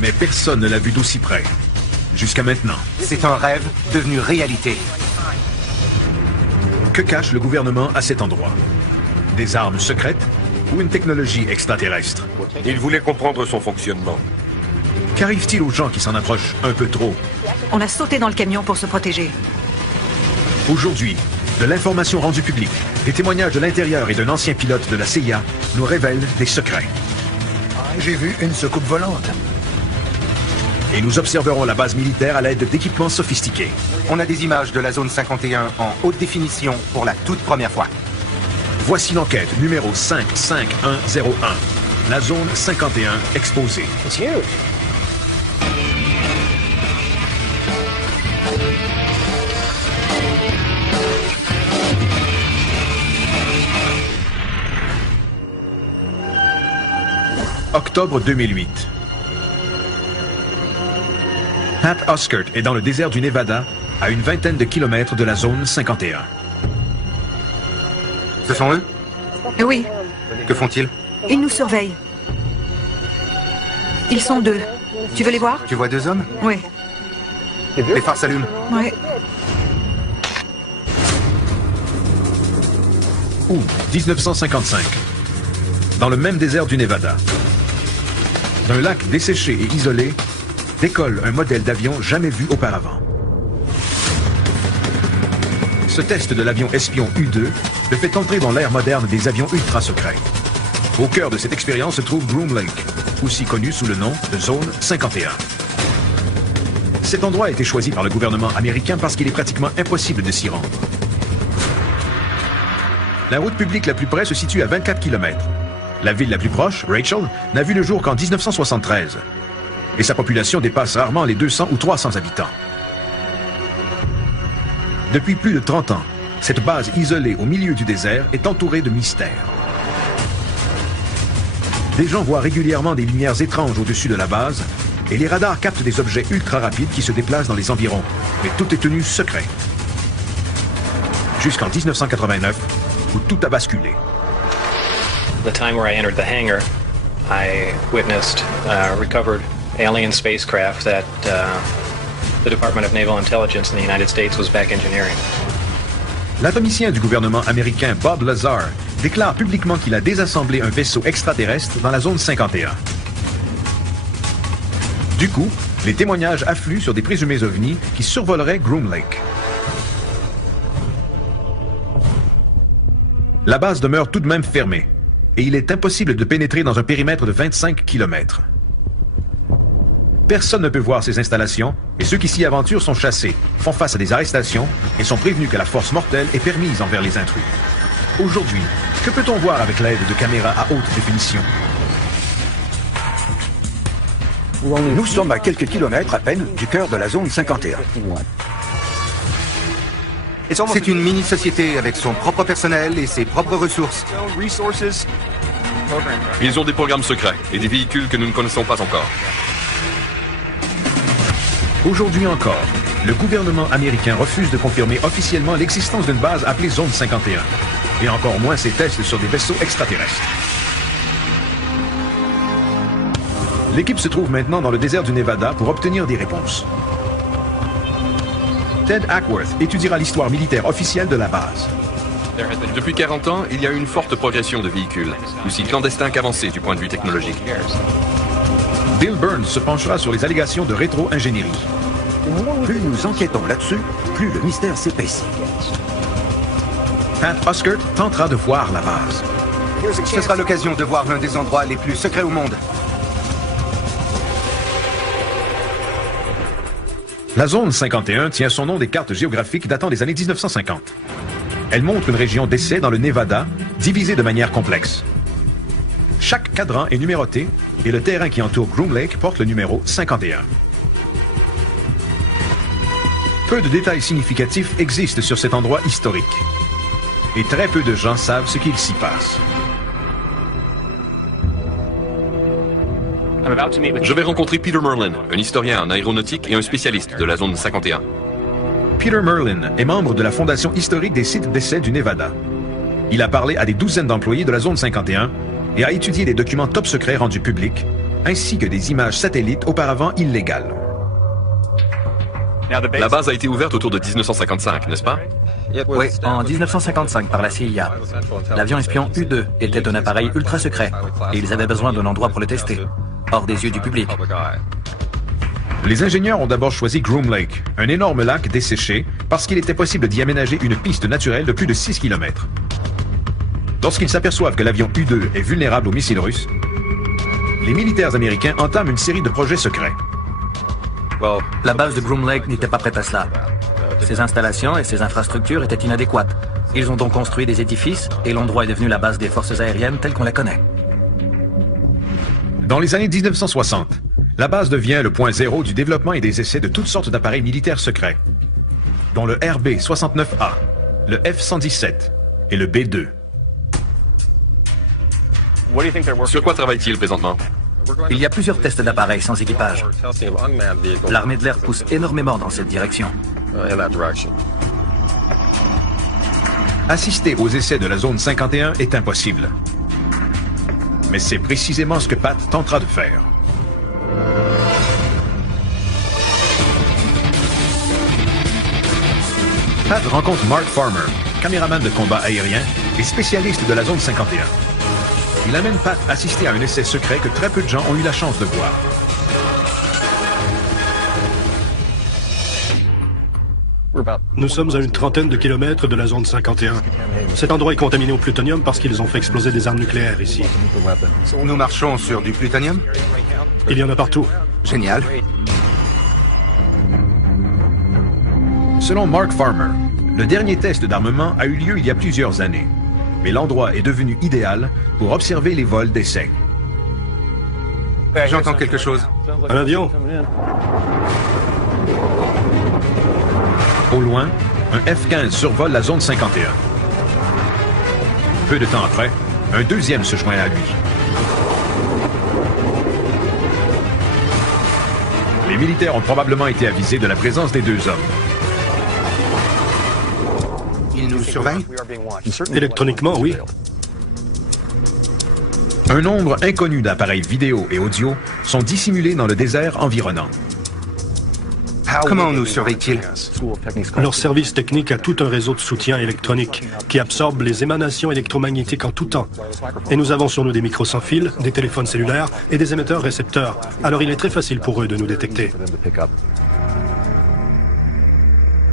Mais personne ne l'a vu d'aussi près. Jusqu'à maintenant. C'est un rêve devenu réalité. Que cache le gouvernement à cet endroit? Des armes secrètes ou une technologie extraterrestre? Il voulait comprendre son fonctionnement. Qu'arrive-t-il aux gens qui s'en approchent un peu trop? On a sauté dans le camion pour se protéger. Aujourd'hui, de l'information rendue publique, des témoignages de l'intérieur et d'un ancien pilote de la CIA nous révèlent des secrets. J'ai vu une soucoupe volante. Et nous observerons la base militaire à l'aide d'équipements sophistiqués. On a des images de la zone 51 en haute définition pour la toute première fois. Voici l'enquête numéro 55101. La zone 51 exposée. It's huge. Octobre 2008. Pat Oskert est dans le désert du Nevada, à une vingtaine de kilomètres de la zone 51. Ce sont eux? Oui, Que font-ils? ils nous surveillent. Ils sont deux. Tu veux les voir? Tu vois deux hommes? Oui. Les phares s'allument. Oui. Août 1955. Dans le même désert du Nevada. D'un lac desséché et isolé, décolle un modèle d'avion jamais vu auparavant. Ce test de l'avion espion U-2 le fait entrer dans l'ère moderne des avions ultra secrets. Au cœur de cette expérience se trouve Groom Lake, aussi connu sous le nom de Zone 51. Cet endroit a été choisi par le gouvernement américain parce qu'il est pratiquement impossible de s'y rendre. La route publique la plus près se situe à 24 km. La ville la plus proche, Rachel, n'a vu le jour qu'en 1973. Et sa population dépasse rarement les 200 ou 300 habitants. Depuis plus de 30 ans, cette base isolée au milieu du désert est entourée de mystères. Des gens voient régulièrement des lumières étranges au-dessus de la base et les radars captent des objets ultra rapides qui se déplacent dans les environs. Mais tout est tenu secret. Jusqu'en 1989, où tout a basculé. The time where I entered the hangar, I witnessed recovered alien spacecraft that the Department of Naval Intelligence in the United States was back engineering. L'atomicien du gouvernement américain Bob Lazar déclare publiquement qu'il a désassemblé un vaisseau extraterrestre dans la zone 51. Du coup, les témoignages affluent sur des présumés ovnis qui survoleraient Groom Lake. La base demeure tout de même fermée, et il est impossible de pénétrer dans un périmètre de 25 km. Personne ne peut voir ces installations, et ceux qui s'y aventurent sont chassés, font face à des arrestations, et sont prévenus que la force mortelle est permise envers les intrus. Aujourd'hui, que peut-on voir avec l'aide de caméras à haute définition? Nous sommes à quelques kilomètres à peine du cœur de la zone 51. C'est une mini-société avec son propre personnel et ses propres ressources. Ils ont des programmes secrets et des véhicules que nous ne connaissons pas encore. Aujourd'hui encore, le gouvernement américain refuse de confirmer officiellement l'existence d'une base appelée Zone 51, et encore moins ses tests sur des vaisseaux extraterrestres. L'équipe se trouve maintenant dans le désert du Nevada pour obtenir des réponses. Ted Ackworth étudiera l'histoire militaire officielle de la base. Depuis 40 ans, il y a eu une forte progression de véhicules, aussi clandestins qu'avancés du point de vue technologique. Bill Burns se penchera sur les allégations de rétro-ingénierie. Plus nous enquêtons là-dessus, plus le mystère s'épaissit. Pat Oskert tentera de voir la base. Ce sera l'occasion de voir l'un des endroits les plus secrets au monde. La zone 51 tient son nom des cartes géographiques datant des années 1950. Elle montre une région d'essai dans le Nevada, divisée de manière complexe. Chaque cadran est numéroté et le terrain qui entoure Groom Lake porte le numéro 51. Peu de détails significatifs existent sur cet endroit historique. Et très peu de gens savent ce qu'il s'y passe. Je vais rencontrer Peter Merlin, un historien en aéronautique et un spécialiste de la zone 51. Peter Merlin est membre de la Fondation historique des sites d'essai du Nevada. Il a parlé à des douzaines d'employés de la zone 51 et a étudié les documents top secrets rendus publics, ainsi que des images satellites auparavant illégales. La base a été ouverte autour de 1955, n'est-ce pas? Oui, en 1955 par la CIA. L'avion espion U-2 était un appareil ultra secret et ils avaient besoin d'un endroit pour le tester, hors des yeux du public. Les ingénieurs ont d'abord choisi Groom Lake, un énorme lac desséché, parce qu'il était possible d'y aménager une piste naturelle de plus de 6 km. Lorsqu'ils s'aperçoivent que l'avion U-2 est vulnérable aux missiles russes, les militaires américains entament une série de projets secrets. La base de Groom Lake n'était pas prête à cela. Ses installations et ses infrastructures étaient inadéquates. Ils ont donc construit des édifices et l'endroit est devenu la base des forces aériennes telle qu'on la connaît. Dans les années 1960, la base devient le point zéro du développement et des essais de toutes sortes d'appareils militaires secrets, dont le RB-69A, le F-117 et le B-2. Sur quoi travaille-t-il présentement? Il y a plusieurs tests d'appareils sans équipage. L'armée de l'air pousse énormément dans cette direction. Assister aux essais de la zone 51 est impossible. Mais c'est précisément ce que Pat tentera de faire. Pat rencontre Mark Farmer, caméraman de combat aérien et spécialiste de la zone 51. Il amène Pat assister à un essai secret que très peu de gens ont eu la chance de voir. Nous sommes à une trentaine de kilomètres de la zone 51. Cet endroit est contaminé au plutonium parce qu'ils ont fait exploser des armes nucléaires ici. Nous marchons sur du plutonium? Il y en a partout. Génial. Selon Mark Farmer, le dernier test d'armement a eu lieu il y a plusieurs années, mais l'endroit est devenu idéal pour observer les vols d'essai. J'entends quelque chose. Un avion? Au loin, un F-15 survole la zone 51. Peu de temps après, un deuxième se joint à lui. Les militaires ont probablement été avisés de la présence des deux hommes. Ils nous surveillent? Électroniquement, oui. Un nombre inconnu d'appareils vidéo et audio sont dissimulés dans le désert environnant. Comment nous surveillent-ils? Leur service technique a tout un réseau de soutien électronique qui absorbe les émanations électromagnétiques en tout temps. Et nous avons sur nous des micros sans fil, des téléphones cellulaires et des émetteurs-récepteurs. Alors il est très facile pour eux de nous détecter.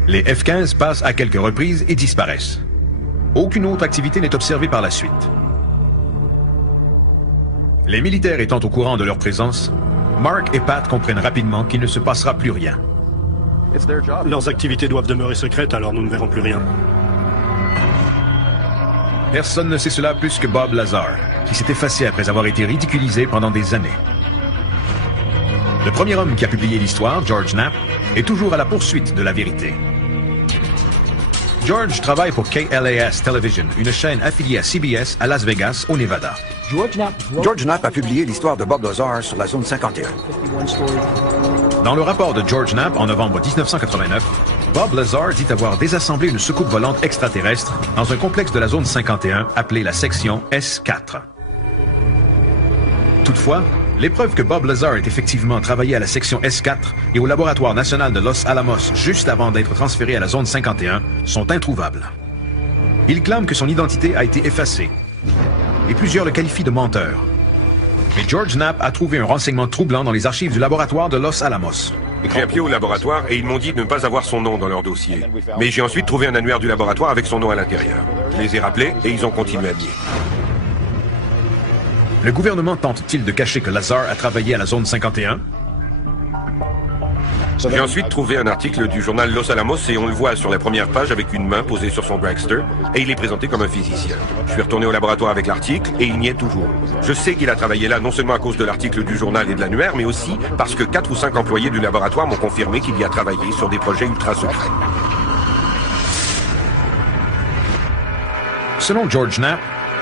Les F-15 passent à quelques reprises et disparaissent. Aucune autre activité n'est observée par la suite. Les militaires étant au courant de leur présence, Mark et Pat comprennent rapidement qu'il ne se passera plus rien. Leurs activités doivent demeurer secrètes, alors nous ne verrons plus rien. Personne ne sait cela plus que Bob Lazar, qui s'est effacé après avoir été ridiculisé pendant des années. Le premier homme qui a publié l'histoire, George Knapp, est toujours à la poursuite de la vérité. George travaille pour KLAS Television, une chaîne affiliée à CBS à Las Vegas, au Nevada. George Knapp a publié l'histoire de Bob Lazar sur la zone 51. Dans le rapport de George Knapp en novembre 1989, Bob Lazar dit avoir désassemblé une soucoupe volante extraterrestre dans un complexe de la zone 51 appelé la section S4. Toutefois, les preuves que Bob Lazar ait effectivement travaillé à la section S4 et au laboratoire national de Los Alamos juste avant d'être transféré à la zone 51 sont introuvables. Il clame que son identité a été effacée et plusieurs le qualifient de menteur. Mais George Knapp a trouvé un renseignement troublant dans les archives du laboratoire de Los Alamos. J'ai appelé au laboratoire et ils m'ont dit de ne pas avoir son nom dans leur dossier. Mais j'ai ensuite trouvé un annuaire du laboratoire avec son nom à l'intérieur. Je les ai rappelés et ils ont continué à nier. Le gouvernement tente-t-il de cacher que Lazar a travaillé à la zone 51? J'ai ensuite trouvé un article du journal Los Alamos et on le voit sur la première page avec une main posée sur son dragster et il est présenté comme un physicien. Je suis retourné au laboratoire avec l'article et il n'y est toujours. Je sais qu'il a travaillé là non seulement à cause de l'article du journal et de l'annuaire, mais aussi parce que 4 ou 5 employés du laboratoire m'ont confirmé qu'il y a travaillé sur des projets ultra secrets. Selon George Knapp,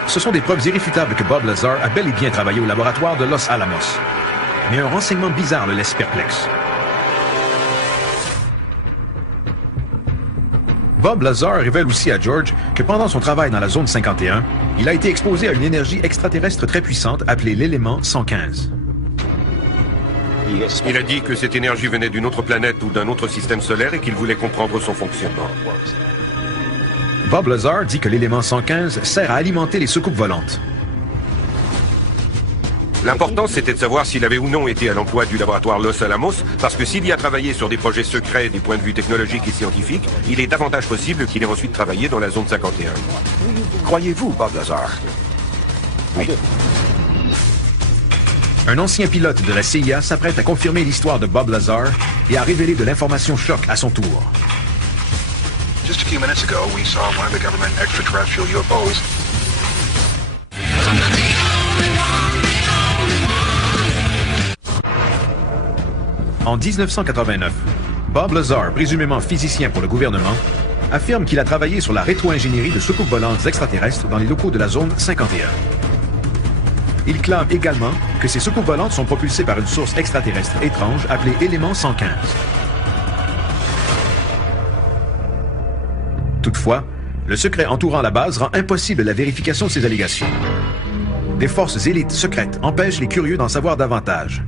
ce sont des preuves irréfutables que Bob Lazar a bel et bien travaillé au laboratoire de Los Alamos. Mais un renseignement bizarre le laisse perplexe. Bob Lazar révèle aussi à George que pendant son travail dans la zone 51, il a été exposé à une énergie extraterrestre très puissante appelée l'élément 115. Il a dit que cette énergie venait d'une autre planète ou d'un autre système solaire et qu'il voulait comprendre son fonctionnement. Bob Lazar dit que l'élément 115 sert à alimenter les soucoupes volantes. L'important, c'était de savoir s'il avait ou non été à l'emploi du laboratoire Los Alamos, parce que s'il y a travaillé sur des projets secrets des points de vue technologiques et scientifiques, il est davantage possible qu'il ait ensuite travaillé dans la zone 51. Croyez-vous, Bob Lazar? Oui. Un ancien pilote de la CIA s'apprête à confirmer l'histoire de Bob Lazar et à révéler de l'information choc à son tour. Just a few minutes ago, we saw one of the government extraterrestrial UFOs. En 1989, Bob Lazar, présumément physicien pour le gouvernement, affirme qu'il a travaillé sur la rétro-ingénierie de soucoupes volantes extraterrestres dans les locaux de la zone 51. Il clame également que ces soucoupes volantes sont propulsées par une source extraterrestre étrange appelée élément 115. Toutefois, le secret entourant la base rend impossible la vérification de ces allégations. Des forces élites secrètes empêchent les curieux d'en savoir davantage.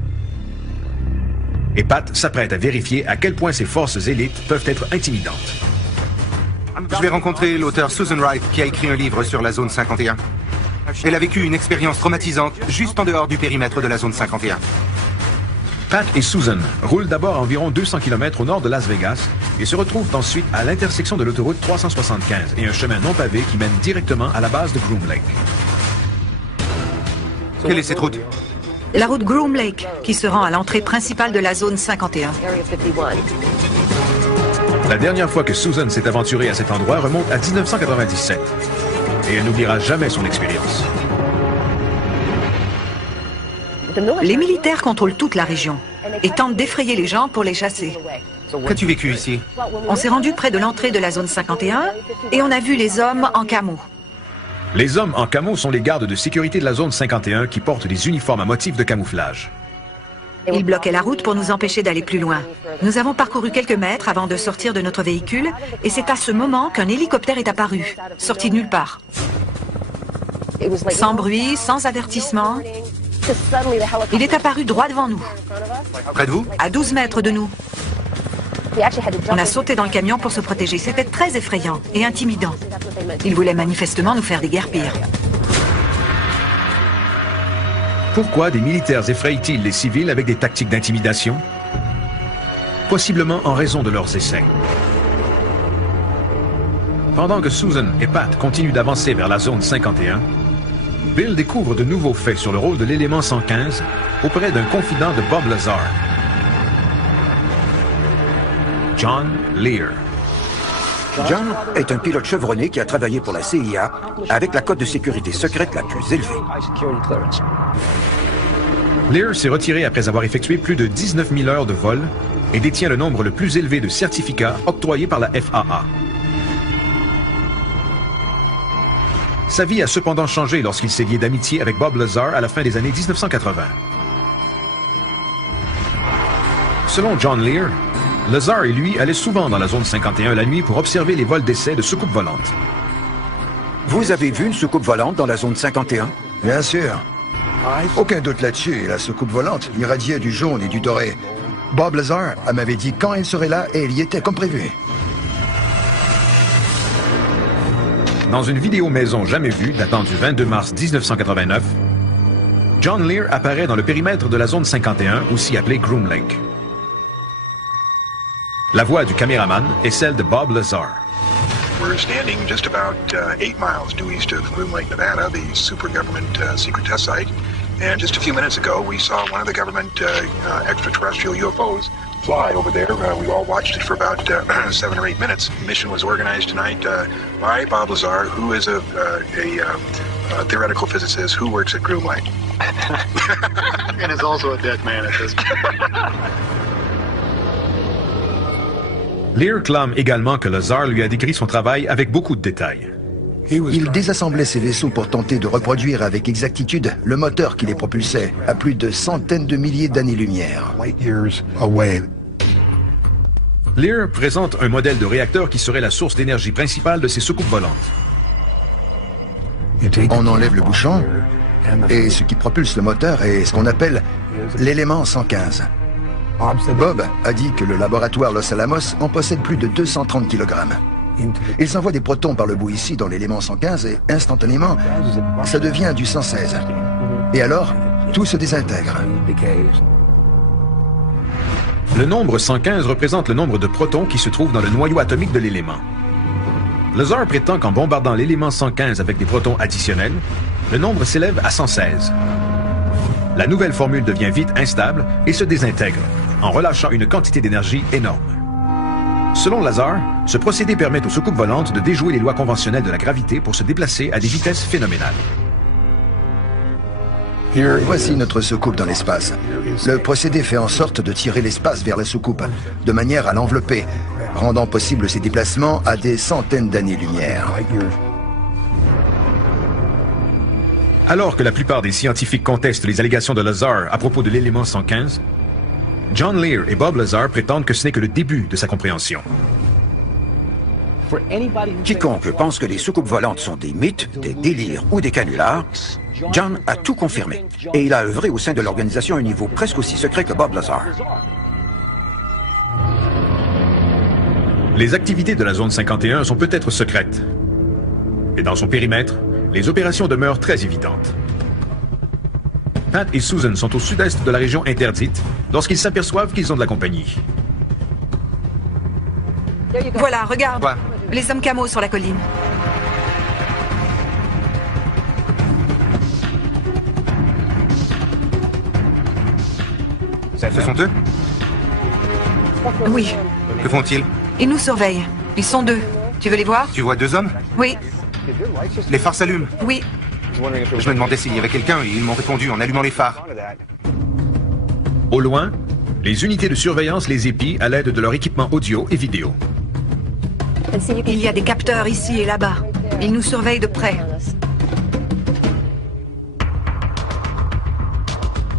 Et Pat s'apprête à vérifier à quel point ces forces élites peuvent être intimidantes. Je vais rencontrer l'auteur Susan Wright qui a écrit un livre sur la zone 51. Elle a vécu une expérience traumatisante juste en dehors du périmètre de la zone 51. Pat et Susan roulent d'abord environ 200 km au nord de Las Vegas et se retrouvent ensuite à l'intersection de l'autoroute 375 et un chemin non pavé qui mène directement à la base de Groom Lake. Quelle est cette route? La route Groom Lake, qui se rend à l'entrée principale de la zone 51. La dernière fois que Susan s'est aventurée à cet endroit remonte à 1997. Et elle n'oubliera jamais son expérience. Les militaires contrôlent toute la région et tentent d'effrayer les gens pour les chasser. Qu'as-tu vécu ici? On s'est rendu près de l'entrée de la zone 51 et on a vu les hommes en camo. Les hommes en camo sont les gardes de sécurité de la zone 51 qui portent des uniformes à motifs de camouflage. Ils bloquaient la route pour nous empêcher d'aller plus loin. Nous avons parcouru quelques mètres avant de sortir de notre véhicule et c'est à ce moment qu'un hélicoptère est apparu, sorti de nulle part. Sans bruit, sans avertissement. Il est apparu droit devant nous. Près de vous? À 12 mètres de nous. On a sauté dans le camion pour se protéger. C'était très effrayant et intimidant. Ils voulaient manifestement nous faire des guerpires. Pourquoi des militaires effrayent-ils les civils avec des tactiques d'intimidation? Possiblement en raison de leurs essais. Pendant que Susan et Pat continuent d'avancer vers la zone 51, Bill découvre de nouveaux faits sur le rôle de l'élément 115 auprès d'un confident de Bob Lazar, John Lear. John est un pilote chevronné qui a travaillé pour la CIA avec la cote de sécurité secrète la plus élevée. Lear s'est retiré après avoir effectué plus de 19 000 heures de vol et détient le nombre le plus élevé de certificats octroyés par la FAA. Sa vie a cependant changé lorsqu'il s'est lié d'amitié avec Bob Lazar à la fin des années 1980. Selon John Lear, Lazar et lui allaient souvent dans la zone 51 la nuit pour observer les vols d'essai de soucoupes volantes. Vous avez vu une soucoupe volante dans la zone 51? Bien sûr. Aucun doute là-dessus, la soucoupe volante irradiait du jaune et du doré. Bob Lazar m'avait dit quand il serait là et il y était comme prévu. Dans une vidéo maison jamais vue, datant du 22 mars 1989, John Lear apparaît dans le périmètre de la zone 51, aussi appelée Groom Lake. La voix du caméraman est celle de Bob Lazar. We're standing just about 8 miles due east of Groom Lake, Nevada, the super government secret test site. And just a few minutes ago, we saw one of the government extraterrestrial UFOs fly over there. We all watched it for about 7 or 8 minutes. The mission was organized tonight by Bob Lazar, who is a theoretical physicist who works at Groom Lake. And is also a dead man at this point. Lear clame également que Lazar lui a décrit son travail avec beaucoup de détails. Il désassemblait ses vaisseaux pour tenter de reproduire avec exactitude le moteur qui les propulsait à plus de centaines de milliers d'années-lumière. Lear présente un modèle de réacteur qui serait la source d'énergie principale de ces soucoupes volantes. On enlève le bouchon et ce qui propulse le moteur est ce qu'on appelle l'élément 115. Bob a dit que le laboratoire Los Alamos en possède plus de 230 kg. Ils envoient des protons par le bout ici dans l'élément 115 et instantanément, ça devient du 116. Et alors, tout se désintègre. Le nombre 115 représente le nombre de protons qui se trouvent dans le noyau atomique de l'élément. Lazar prétend qu'en bombardant l'élément 115 avec des protons additionnels, le nombre s'élève à 116. La nouvelle formule devient vite instable et se désintègre, en relâchant une quantité d'énergie énorme. Selon Lazar, ce procédé permet aux soucoupes volantes de déjouer les lois conventionnelles de la gravité pour se déplacer à des vitesses phénoménales. Voici notre soucoupe dans l'espace. Le procédé fait en sorte de tirer l'espace vers la soucoupe, de manière à l'envelopper, rendant possible ses déplacements à des centaines d'années-lumière. Alors que la plupart des scientifiques contestent les allégations de Lazar à propos de l'élément 115, John Lear et Bob Lazar prétendent que ce n'est que le début de sa compréhension. Quiconque pense que les soucoupes volantes sont des mythes, des délires ou des canulars, John a tout confirmé. Et il a œuvré au sein de l'organisation à un niveau presque aussi secret que Bob Lazar. Les activités de la zone 51 sont peut-être secrètes. Et dans son périmètre, les opérations demeurent très évidentes. Pat et Susan sont au sud-est de la région interdite lorsqu'ils s'aperçoivent qu'ils ont de la compagnie. Voilà, regarde. Quoi? Les hommes camos sur la colline. Ce sont eux? Oui. Que font-ils? Ils nous surveillent. Ils sont deux. Tu veux les voir? Tu vois 2 hommes? Oui. Les phares s'allument. Oui. Je me demandais s'il y avait quelqu'un et ils m'ont répondu en allumant les phares. Au loin, les unités de surveillance les épient à l'aide de leur équipement audio et vidéo. Il y a des capteurs ici et là-bas. Ils nous surveillent de près.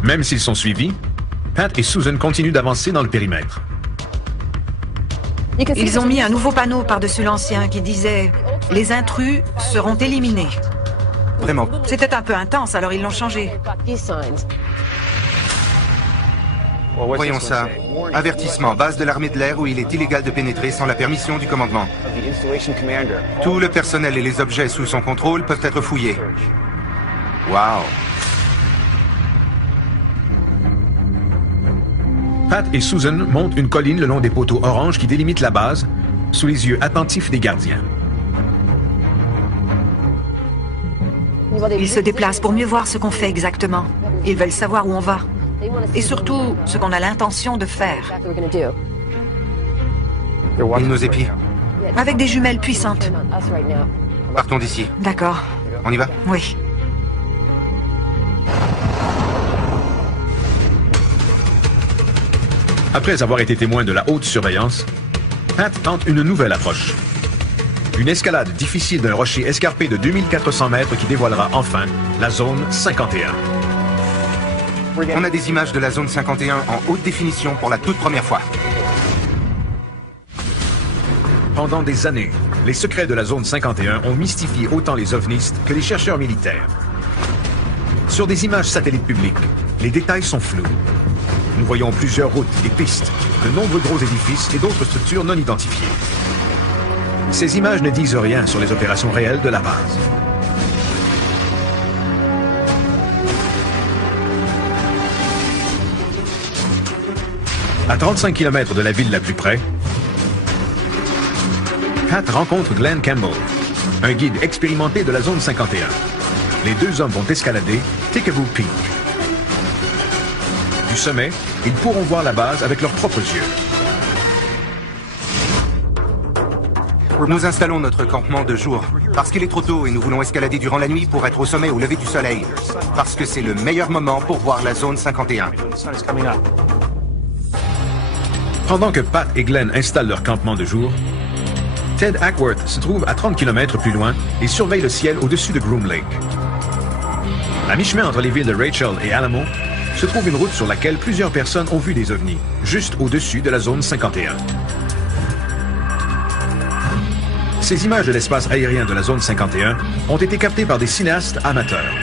Même s'ils sont suivis, Pat et Susan continuent d'avancer dans le périmètre. Ils ont mis un nouveau panneau par-dessus l'ancien qui disait « Les intrus seront éliminés ». Vraiment. C'était un peu intense, alors ils l'ont changé. Voyons ça. Avertissement, base de l'armée de l'air où il est illégal de pénétrer sans la permission du commandement. Tout le personnel et les objets sous son contrôle peuvent être fouillés. Wow. Pat et Susan montent une colline le long des poteaux oranges qui délimitent la base, sous les yeux attentifs des gardiens. Ils se déplacent pour mieux voir ce qu'on fait exactement. Ils veulent savoir où on va. Et surtout, ce qu'on a l'intention de faire. Ils nous épient. Avec des jumelles puissantes. Partons d'ici. D'accord. On y va? Oui. Après avoir été témoin de la haute surveillance, Pat tente une nouvelle approche. Une escalade difficile d'un rocher escarpé de 2400 mètres qui dévoilera enfin la zone 51. On a des images de la zone 51 en haute définition pour la toute première fois. Pendant des années, les secrets de la zone 51 ont mystifié autant les ovnistes que les chercheurs militaires. Sur des images satellites publiques, les détails sont flous. Nous voyons plusieurs routes et pistes, de nombreux gros édifices et d'autres structures non identifiées. Ces images ne disent rien sur les opérations réelles de la base. À 35 km de la ville la plus près, Pat rencontre Glenn Campbell, un guide expérimenté de la zone 51. Les deux hommes vont escalader Tikavoo Peak. Du sommet, ils pourront voir la base avec leurs propres yeux. Nous installons notre campement de jour, parce qu'il est trop tôt et nous voulons escalader durant la nuit pour être au sommet au lever du soleil. Parce que c'est le meilleur moment pour voir la zone 51. Pendant que Pat et Glenn installent leur campement de jour, Ted Ackworth se trouve à 30 km plus loin et surveille le ciel au-dessus de Groom Lake. À mi-chemin entre les villes de Rachel et Alamo, se trouve une route sur laquelle plusieurs personnes ont vu des ovnis, juste au-dessus de la zone 51. Ces images de l'espace aérien de la zone 51 ont été captées par des cinéastes amateurs.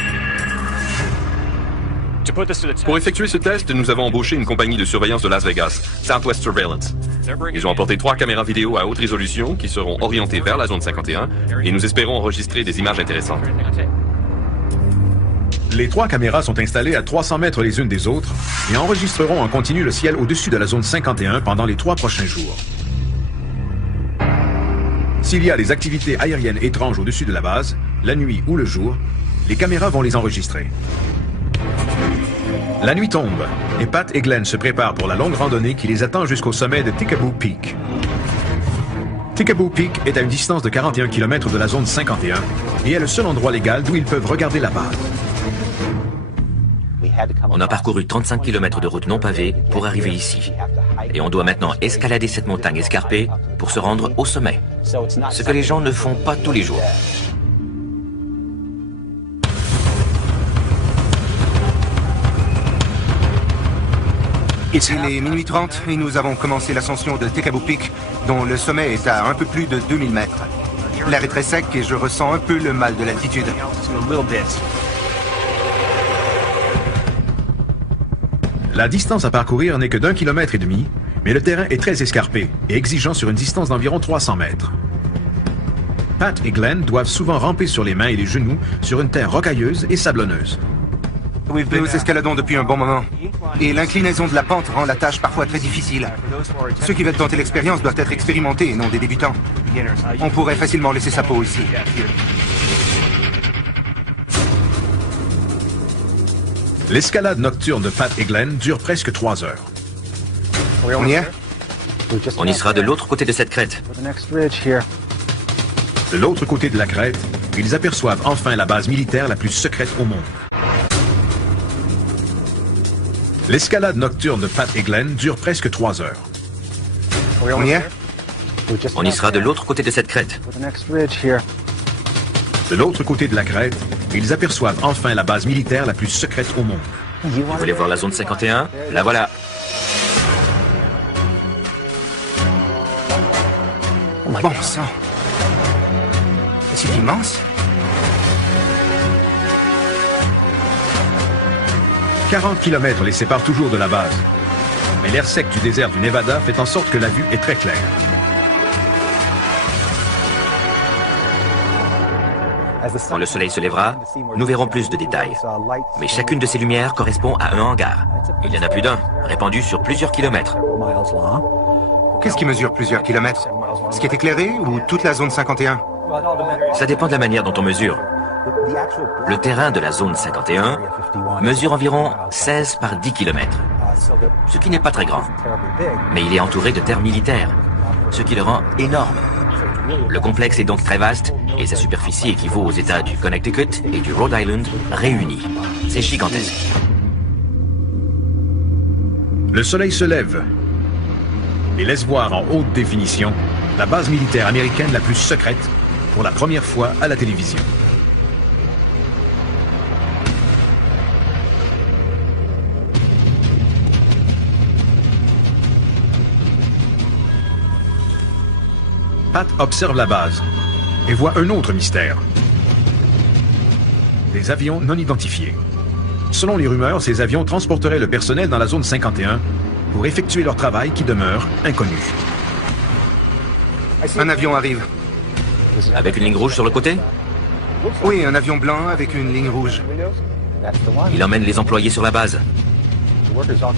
Pour effectuer ce test, nous avons embauché une compagnie de surveillance de Las Vegas, Southwest Surveillance. Ils ont emporté 3 caméras vidéo à haute résolution qui seront orientées vers la zone 51 et nous espérons enregistrer des images intéressantes. Les 3 caméras sont installées à 300 mètres les unes des autres et enregistreront en continu le ciel au-dessus de la zone 51 pendant les 3 prochains jours. S'il y a des activités aériennes étranges au-dessus de la base, la nuit ou le jour, les caméras vont les enregistrer. La nuit tombe et Pat et Glenn se préparent pour la longue randonnée qui les attend jusqu'au sommet de Tikaboo Peak. Tikaboo Peak est à une distance de 41 km de la zone 51 et est le seul endroit légal d'où ils peuvent regarder la base. On a parcouru 35 km de route non pavée pour arriver ici. Et on doit maintenant escalader cette montagne escarpée pour se rendre au sommet. Ce que les gens ne font pas tous les jours. Il est minuit 30 et nous avons commencé l'ascension de Tikaboo Peak, dont le sommet est à un peu plus de 2000 mètres. L'air est très sec et je ressens un peu le mal de l'altitude. La distance à parcourir n'est que d'1,5 km, mais le terrain est très escarpé et exigeant sur une distance d'environ 300 mètres. Pat et Glenn doivent souvent ramper sur les mains et les genoux sur une terre rocailleuse et sablonneuse. Nous escaladons depuis un bon moment, et l'inclinaison de la pente rend la tâche parfois très difficile. Ceux qui veulent tenter l'expérience doivent être expérimentés et non des débutants. On pourrait facilement laisser sa peau ici. L'escalade nocturne de Pat et Glenn dure presque 3 heures. On y est? On y sera de l'autre côté de cette crête. De l'autre côté de la crête, ils aperçoivent enfin la base militaire la plus secrète au monde. L'escalade nocturne de Pat et Glenn dure presque 3 heures. On y est? On y sera de l'autre côté de cette crête. De l'autre côté de la crête, ils aperçoivent enfin la base militaire la plus secrète au monde. Vous voulez voir la zone 51? La voilà. Bon sang. C'est immense. 40 km les séparent toujours de la base. Mais l'air sec du désert du Nevada fait en sorte que la vue est très claire. Quand le soleil se lèvera, nous verrons plus de détails. Mais chacune de ces lumières correspond à un hangar. Il y en a plus d'un, répandu sur plusieurs kilomètres. Qu'est-ce qui mesure plusieurs kilomètres? Ce qui est éclairé ou toute la zone 51? Ça dépend de la manière dont on mesure. Le terrain de la zone 51 mesure environ 16 par 10 km, ce qui n'est pas très grand. Mais il est entouré de terres militaires, ce qui le rend énorme. Le complexe est donc très vaste et sa superficie équivaut aux États du Connecticut et du Rhode Island réunis. C'est gigantesque. Le soleil se lève et laisse voir en haute définition la base militaire américaine la plus secrète pour la première fois à la télévision. Pat observe la base et voit un autre mystère. Des avions non identifiés. Selon les rumeurs, ces avions transporteraient le personnel dans la zone 51 pour effectuer leur travail qui demeure inconnu. Un avion arrive. Avec une ligne rouge sur le côté? Oui, un avion blanc avec une ligne rouge. Il emmène les employés sur la base.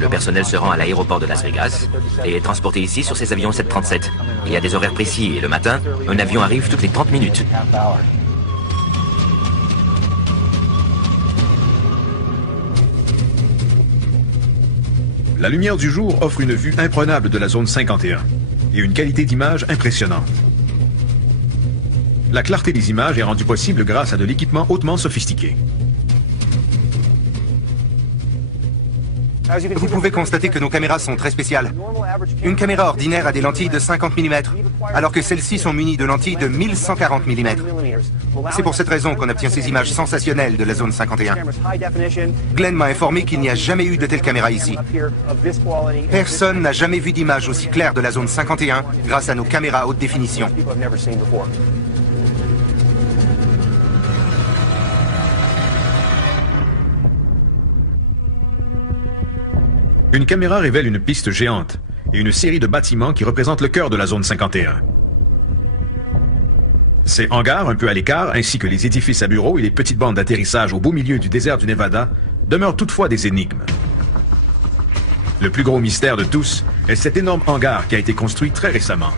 Le personnel se rend à l'aéroport de Las Vegas et est transporté ici sur ces avions 737. Il y a des horaires précis et le matin, un avion arrive toutes les 30 minutes. La lumière du jour offre une vue imprenable de la zone 51 et une qualité d'image impressionnante. La clarté des images est rendue possible grâce à de l'équipement hautement sophistiqué. Vous pouvez constater que nos caméras sont très spéciales. Une caméra ordinaire a des lentilles de 50 mm, alors que celles-ci sont munies de lentilles de 1140 mm. C'est pour cette raison qu'on obtient ces images sensationnelles de la zone 51. Glenn m'a informé qu'il n'y a jamais eu de telle caméra ici. Personne n'a jamais vu d'image aussi claire de la zone 51 grâce à nos caméras haute définition. Une caméra révèle une piste géante et une série de bâtiments qui représentent le cœur de la zone 51. Ces hangars, un peu à l'écart, ainsi que les édifices à bureaux et les petites bandes d'atterrissage au beau milieu du désert du Nevada, demeurent toutefois des énigmes. Le plus gros mystère de tous est cet énorme hangar qui a été construit très récemment.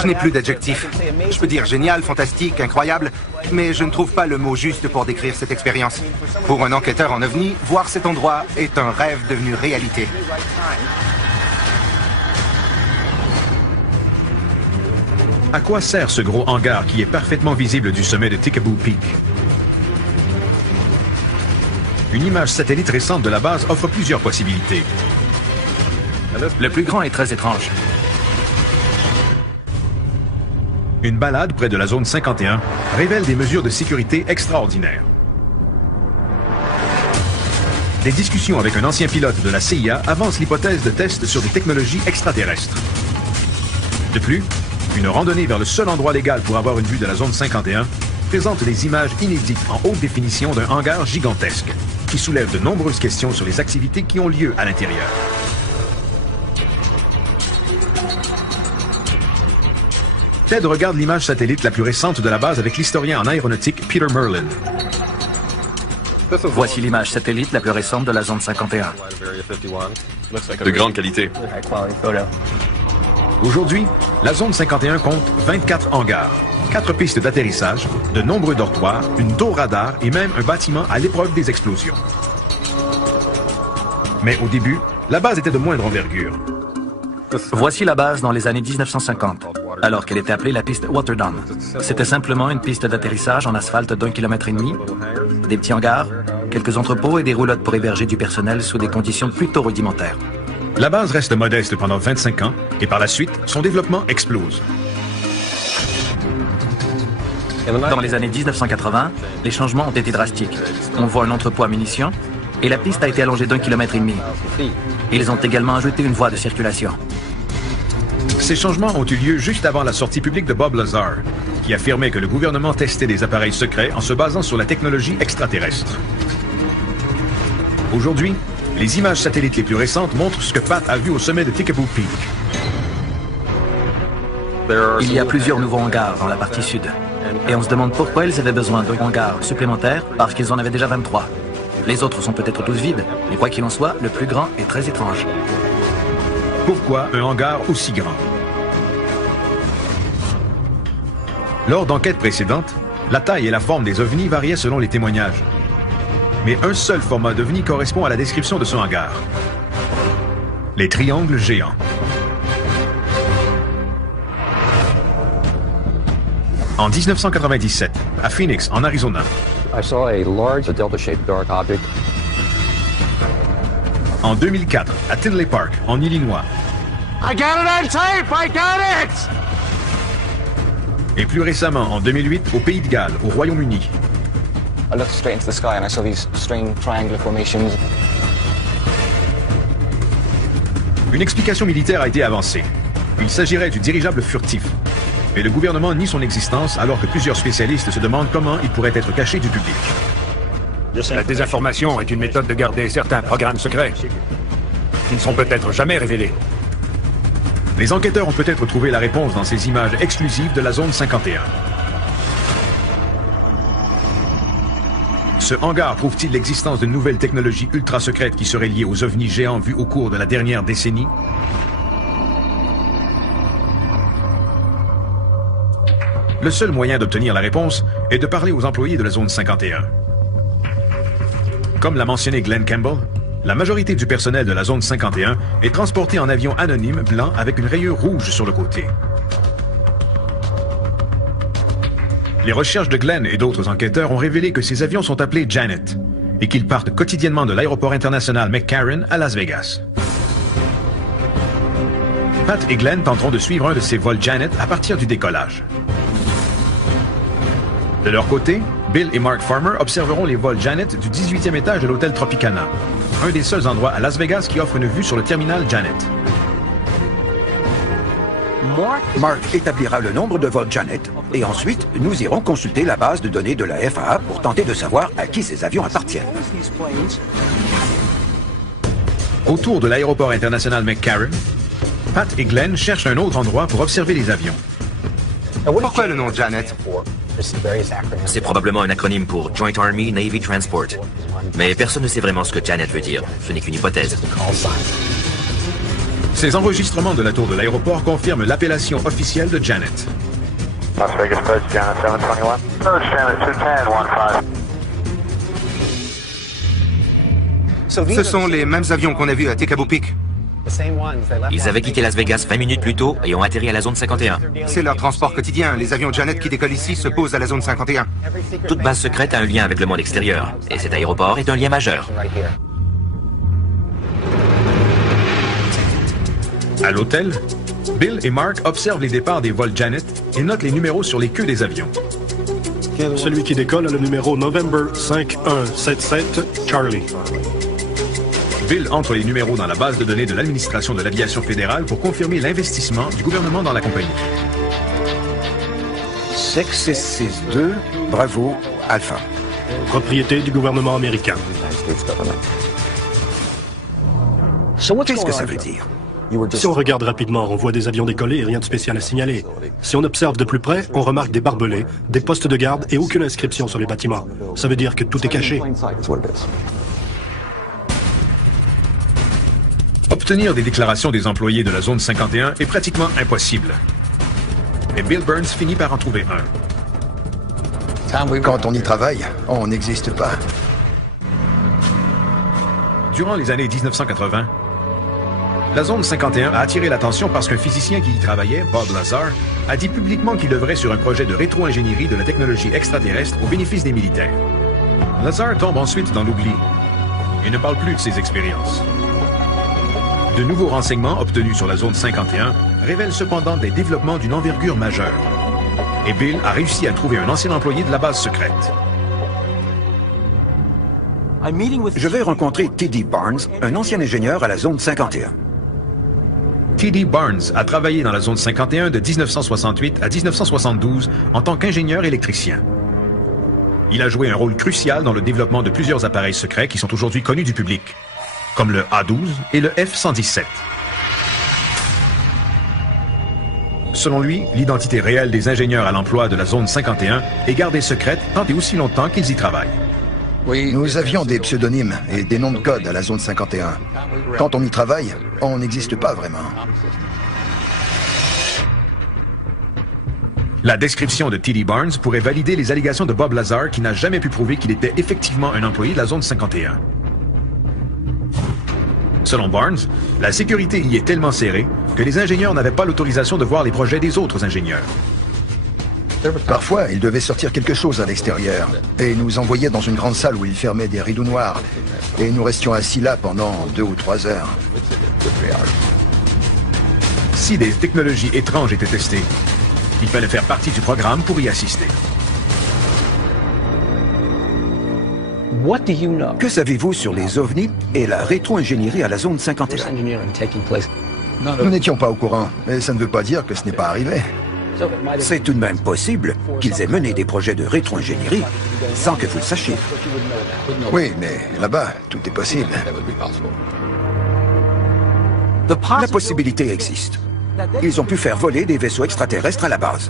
Je n'ai plus d'adjectifs. Je peux dire génial, fantastique, incroyable, mais je ne trouve pas le mot juste pour décrire cette expérience. Pour un enquêteur en ovni, voir cet endroit est un rêve devenu réalité. À quoi sert ce gros hangar qui est parfaitement visible du sommet de Tikaboo Peak? Une image satellite récente de la base offre plusieurs possibilités. Le plus grand est très étrange. Une balade près de la zone 51 révèle des mesures de sécurité extraordinaires. Des discussions avec un ancien pilote de la CIA avancent l'hypothèse de tests sur des technologies extraterrestres. De plus, une randonnée vers le seul endroit légal pour avoir une vue de la zone 51 présente des images inédites en haute définition d'un hangar gigantesque qui soulève de nombreuses questions sur les activités qui ont lieu à l'intérieur. Ted regarde l'image satellite la plus récente de la base avec l'historien en aéronautique Peter Merlin. Voici l'image satellite la plus récente de la zone 51. De grande qualité. Aujourd'hui, la zone 51 compte 24 hangars, 4 pistes d'atterrissage, de nombreux dortoirs, une tour radar et même un bâtiment à l'épreuve des explosions. Mais au début, la base était de moindre envergure. Voici la base dans les années 1950, alors qu'elle était appelée la piste Waterdam. C'était simplement une piste d'atterrissage en asphalte d'1,5 km, des petits hangars, quelques entrepôts et des roulottes pour héberger du personnel sous des conditions plutôt rudimentaires. La base reste modeste pendant 25 ans et par la suite, son développement explose. Dans les années 1980, les changements ont été drastiques. On voit un entrepôt à munitions et la piste a été allongée d'1,5 km. Ils ont également ajouté une voie de circulation. Ces changements ont eu lieu juste avant la sortie publique de Bob Lazar, qui affirmait que le gouvernement testait des appareils secrets en se basant sur la technologie extraterrestre. Aujourd'hui, les images satellites les plus récentes montrent ce que Pat a vu au sommet de Tikaboo Peak. Il y a plusieurs nouveaux hangars dans la partie sud. Et on se demande pourquoi ils avaient besoin d'un hangar supplémentaire, parce qu'ils en avaient déjà 23. Les autres sont peut-être tous vides, mais quoi qu'il en soit, le plus grand est très étrange. Pourquoi un hangar aussi grand? Lors d'enquêtes précédentes, la taille et la forme des ovnis variaient selon les témoignages. Mais un seul format d'ovni correspond à la description de ce hangar. Les triangles géants. En 1997, à Phoenix, en Arizona, en 2004, à Tinley Park, en Illinois, et plus récemment, en 2008, au Pays de Galles, au Royaume-Uni. Une explication militaire a été avancée. Il s'agirait du dirigeable furtif. Mais le gouvernement nie son existence alors que plusieurs spécialistes se demandent comment il pourrait être caché du public. La désinformation est une méthode de garder certains programmes secrets qui ne sont peut-être jamais révélés. Les enquêteurs ont peut-être trouvé la réponse dans ces images exclusives de la zone 51. Ce hangar prouve-t-il l'existence de nouvelles technologies ultra secrètes qui seraient liées aux ovnis géants vus au cours de la dernière décennie? Le seul moyen d'obtenir la réponse est de parler aux employés de la zone 51. Comme l'a mentionné Glenn Campbell, la majorité du personnel de la zone 51 est transporté en avion anonyme blanc avec une rayure rouge sur le côté. Les recherches de Glenn et d'autres enquêteurs ont révélé que ces avions sont appelés Janet et qu'ils partent quotidiennement de l'aéroport international McCarran à Las Vegas. Pat et Glenn tenteront de suivre un de ces vols Janet à partir du décollage. De leur côté, Bill et Mark Farmer observeront les vols Janet du 18e étage de l'hôtel Tropicana, un des seuls endroits à Las Vegas qui offre une vue sur le terminal Janet. Mark établira le nombre de vols Janet et ensuite nous irons consulter la base de données de la FAA pour tenter de savoir à qui ces avions appartiennent. Autour de l'aéroport international McCarran, Pat et Glenn cherchent un autre endroit pour observer les avions. Pourquoi le nom Janet? C'est probablement un acronyme pour Joint Army Navy Transport. Mais personne ne sait vraiment ce que Janet veut dire. Ce n'est qu'une hypothèse. Ces enregistrements de la tour de l'aéroport confirment l'appellation officielle de Janet. Las Vegas Coach, Janet 721. Coach, Janet 210-15. Ce sont les mêmes avions qu'on a vus à Tekabo Peak. Ils avaient quitté Las Vegas 20 minutes plus tôt et ont atterri à la zone 51. C'est leur transport quotidien. Les avions Janet qui décollent ici se posent à la zone 51. Toute base secrète a un lien avec le monde extérieur. Et cet aéroport est un lien majeur. À l'hôtel, Bill et Mark observent les départs des vols Janet et notent les numéros sur les queues des avions. Celui qui décolle a le numéro November 5177 Charlie. Bill entre les numéros dans la base de données de l'administration de l'aviation fédérale pour confirmer l'investissement du gouvernement dans la compagnie. 6662, Bravo, Alpha. Propriété du gouvernement américain. Qu'est-ce que ça veut dire? Si on regarde rapidement, on voit des avions décoller et rien de spécial à signaler. Si on observe de plus près, on remarque des barbelés, des postes de garde et aucune inscription sur les bâtiments. Ça veut dire que tout est caché. Obtenir des déclarations des employés de la zone 51 est pratiquement impossible. Mais Bill Burns finit par en trouver un. Quand on y travaille, on n'existe pas. Durant les années 1980, la zone 51 a attiré l'attention parce qu'un physicien qui y travaillait, Bob Lazar, a dit publiquement qu'il œuvrait sur un projet de rétro-ingénierie de la technologie extraterrestre au bénéfice des militaires. Lazar tombe ensuite dans l'oubli et ne parle plus de ses expériences. De nouveaux renseignements obtenus sur la zone 51 révèlent cependant des développements d'une envergure majeure. Et Bill a réussi à trouver un ancien employé de la base secrète. Je vais rencontrer T.D. Barnes, un ancien ingénieur à la zone 51. T.D. Barnes a travaillé dans la zone 51 de 1968 à 1972 en tant qu'ingénieur électricien. Il a joué un rôle crucial dans le développement de plusieurs appareils secrets qui sont aujourd'hui connus du public, comme le A-12 et le F-117. Selon lui, l'identité réelle des ingénieurs à l'emploi de la zone 51 est gardée secrète tant et aussi longtemps qu'ils y travaillent. Nous avions des pseudonymes et des noms de code à la zone 51. Quand on y travaille, on n'existe pas vraiment. La description de T.D. Barnes pourrait valider les allégations de Bob Lazar qui n'a jamais pu prouver qu'il était effectivement un employé de la zone 51. Selon Barnes, la sécurité y est tellement serrée que les ingénieurs n'avaient pas l'autorisation de voir les projets des autres ingénieurs. Parfois, il devait sortir quelque chose à l'extérieur et nous envoyait dans une grande salle où il fermait des rideaux noirs et nous restions assis là pendant 2 ou 3 heures. Si des technologies étranges étaient testées, il fallait faire partie du programme pour y assister. Que savez-vous sur les ovnis et la rétro-ingénierie à la zone 51? Nous n'étions pas au courant, mais ça ne veut pas dire que ce n'est pas arrivé. C'est tout de même possible qu'ils aient mené des projets de rétro-ingénierie sans que vous le sachiez. Oui, mais là-bas, tout est possible. La possibilité existe. Ils ont pu faire voler des vaisseaux extraterrestres à la base.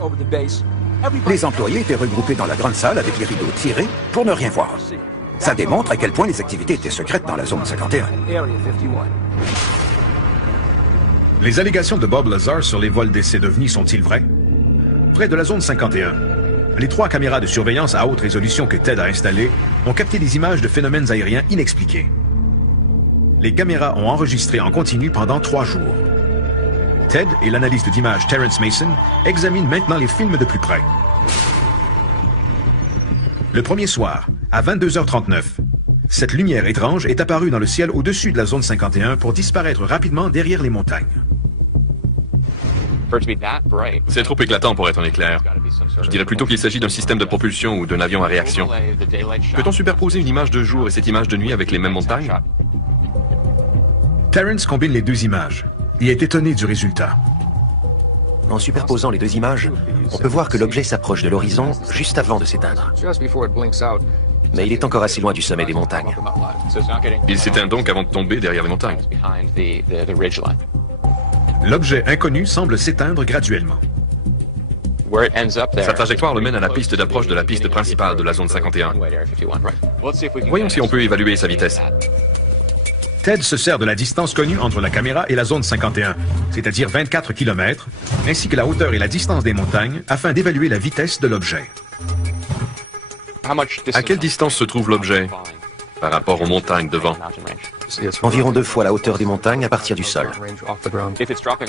Les employés étaient regroupés dans la grande salle avec les rideaux tirés pour ne rien voir. Ça démontre à quel point les activités étaient secrètes dans la zone 51. Les allégations de Bob Lazar sur les vols d'essais d'OVNI sont-ils vraies? Près de la zone 51, les 3 caméras de surveillance à haute résolution que Ted a installées ont capté des images de phénomènes aériens inexpliqués. Les caméras ont enregistré en continu pendant 3 jours. Ted et l'analyste d'images Terrence Mason examinent maintenant les films de plus près. Le premier soir, à 22h39, cette lumière étrange est apparue dans le ciel au-dessus de la zone 51 pour disparaître rapidement derrière les montagnes. C'est trop éclatant pour être un éclair. Je dirais plutôt qu'il s'agit d'un système de propulsion ou d'un avion à réaction. Peut-on superposer une image de jour et cette image de nuit avec les mêmes montagnes? Terrence combine les 2 images et est étonné du résultat. En superposant les 2 images, on peut voir que l'objet s'approche de l'horizon juste avant de s'éteindre. mais il est encore assez loin du sommet des montagnes. Il s'éteint donc avant de tomber derrière les montagnes. L'objet inconnu semble s'éteindre graduellement. Sa trajectoire le mène à la piste d'approche de la piste principale de la zone 51. Voyons si on peut évaluer sa vitesse. Ted se sert de la distance connue entre la caméra et la zone 51, c'est-à-dire 24 km, ainsi que la hauteur et la distance des montagnes, afin d'évaluer la vitesse de l'objet. À quelle distance se trouve l'objet par rapport aux montagnes devant? Environ 2 fois la hauteur des montagnes à partir du sol.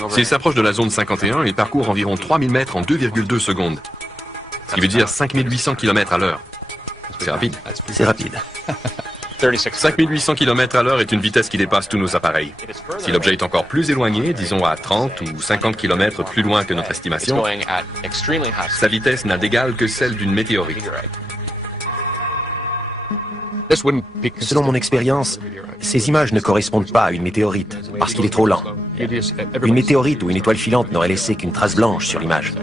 S'il s'approche de la zone 51, il parcourt environ 3000 mètres en 2,2 secondes. Ce qui veut dire 5800 km à l'heure. C'est rapide. C'est rapide. 5800 km à l'heure est une vitesse qui dépasse tous nos appareils. Si l'objet est encore plus éloigné, disons à 30 ou 50 km plus loin que notre estimation, sa vitesse n'a d'égal que celle d'une météorite. Selon mon expérience, ces images ne correspondent pas à une météorite, parce qu'il est trop lent. Une météorite ou une étoile filante n'aurait laissé qu'une trace blanche sur l'image.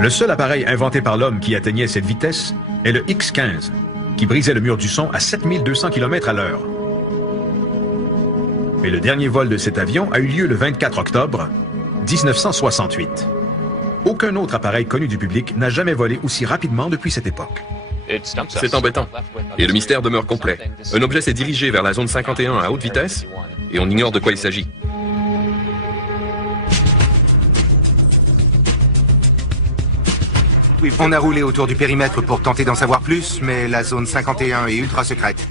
Le seul appareil inventé par l'homme qui atteignait cette vitesse est le X-15, qui brisait le mur du son à 7200 km à l'heure. Mais le dernier vol de cet avion a eu lieu le 24 octobre 1968. Aucun autre appareil connu du public n'a jamais volé aussi rapidement depuis cette époque. C'est embêtant. Et le mystère demeure complet. Un objet s'est dirigé vers la zone 51 à haute vitesse, et on ignore de quoi il s'agit. On a roulé autour du périmètre pour tenter d'en savoir plus, mais la zone 51 est ultra secrète.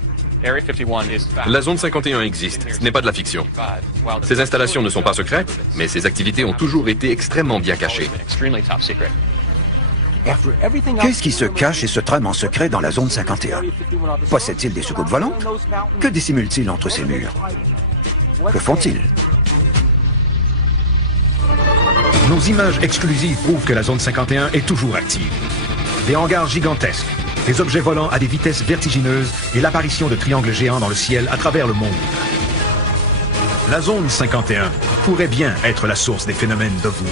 La zone 51 existe, ce n'est pas de la fiction. Ces installations ne sont pas secrètes, mais ces activités ont toujours été extrêmement bien cachées. Qu'est-ce qui se cache et se trame en secret dans la zone 51? Possède-t-il des soucoupes volantes? Que dissimule-t-il entre ces murs? Que font-ils? Nos images exclusives prouvent que la zone 51 est toujours active. Des hangars gigantesques, des objets volants à des vitesses vertigineuses et l'apparition de triangles géants dans le ciel à travers le monde. La zone 51 pourrait bien être la source des phénomènes d'OVNI.